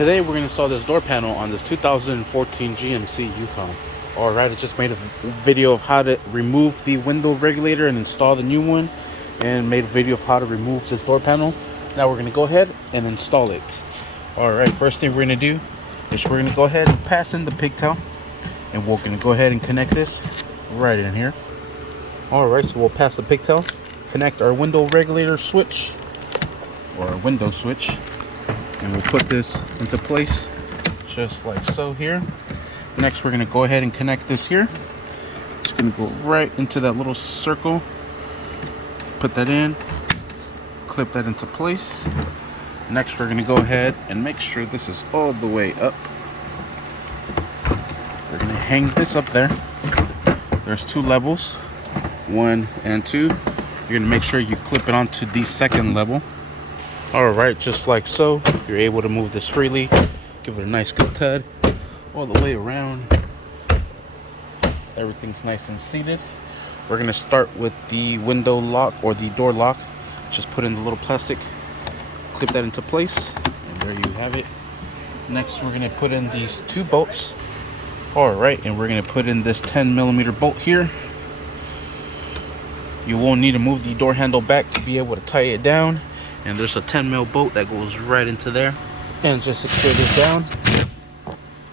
today we're going to install this door panel on this 2014 GMC Yukon. Alright, I just made a video of how to remove the window regulator and install the new one, and made a video of how to remove this door panel. Now we're going to go ahead and install it. Alright, first thing we're going to do is we're going to go ahead and pass in the pigtail, and we're going to go ahead and connect this right in here. Alright, so we'll pass the pigtail, connect our window regulator switch, or our window switch, and we'll put this into place just like so here. Next, we're going to go ahead and connect this here. It's going to go right into that little circle. Put that in, clip that into place. Next, we're going to go ahead and make sure this is all the way up. We're going to hang this up there. There's two levels, 1 and 2. You're going to make sure you clip it onto the second level. Alright, just like so, you're able to move this freely. Give it a nice good tug all the way around. Everything's nice and seated. We're going to start with the window lock or the door lock. Just put in the little plastic, clip that into place, and there you have it. Next, we're going to put in these two bolts. Alright, and we're going to put in this 10mm bolt here. You won't need to move the door handle back to be able to tie it down. And there's a 10mm bolt that goes right into there. And just secure this down.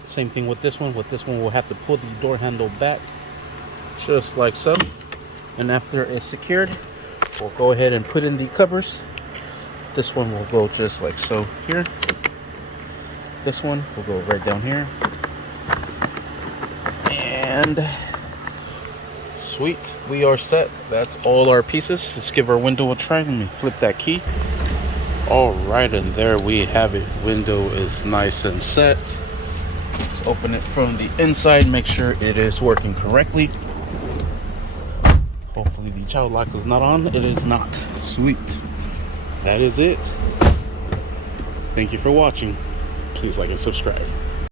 Same thing with this one. With this one, we'll have to pull the door handle back, just like so. And after it's secured, we'll go ahead and put in the covers. This one will go just like so here. This one will go right down here. And sweet, we are set. That's all our pieces. Let's give our window a try. Let me flip that key. Alright, and there we have it. Window is nice and set. Let's open it from the inside, make sure it is working correctly. Hopefully the child lock is not on. It is not. Sweet. That is it. Thank you for watching. Please like and subscribe.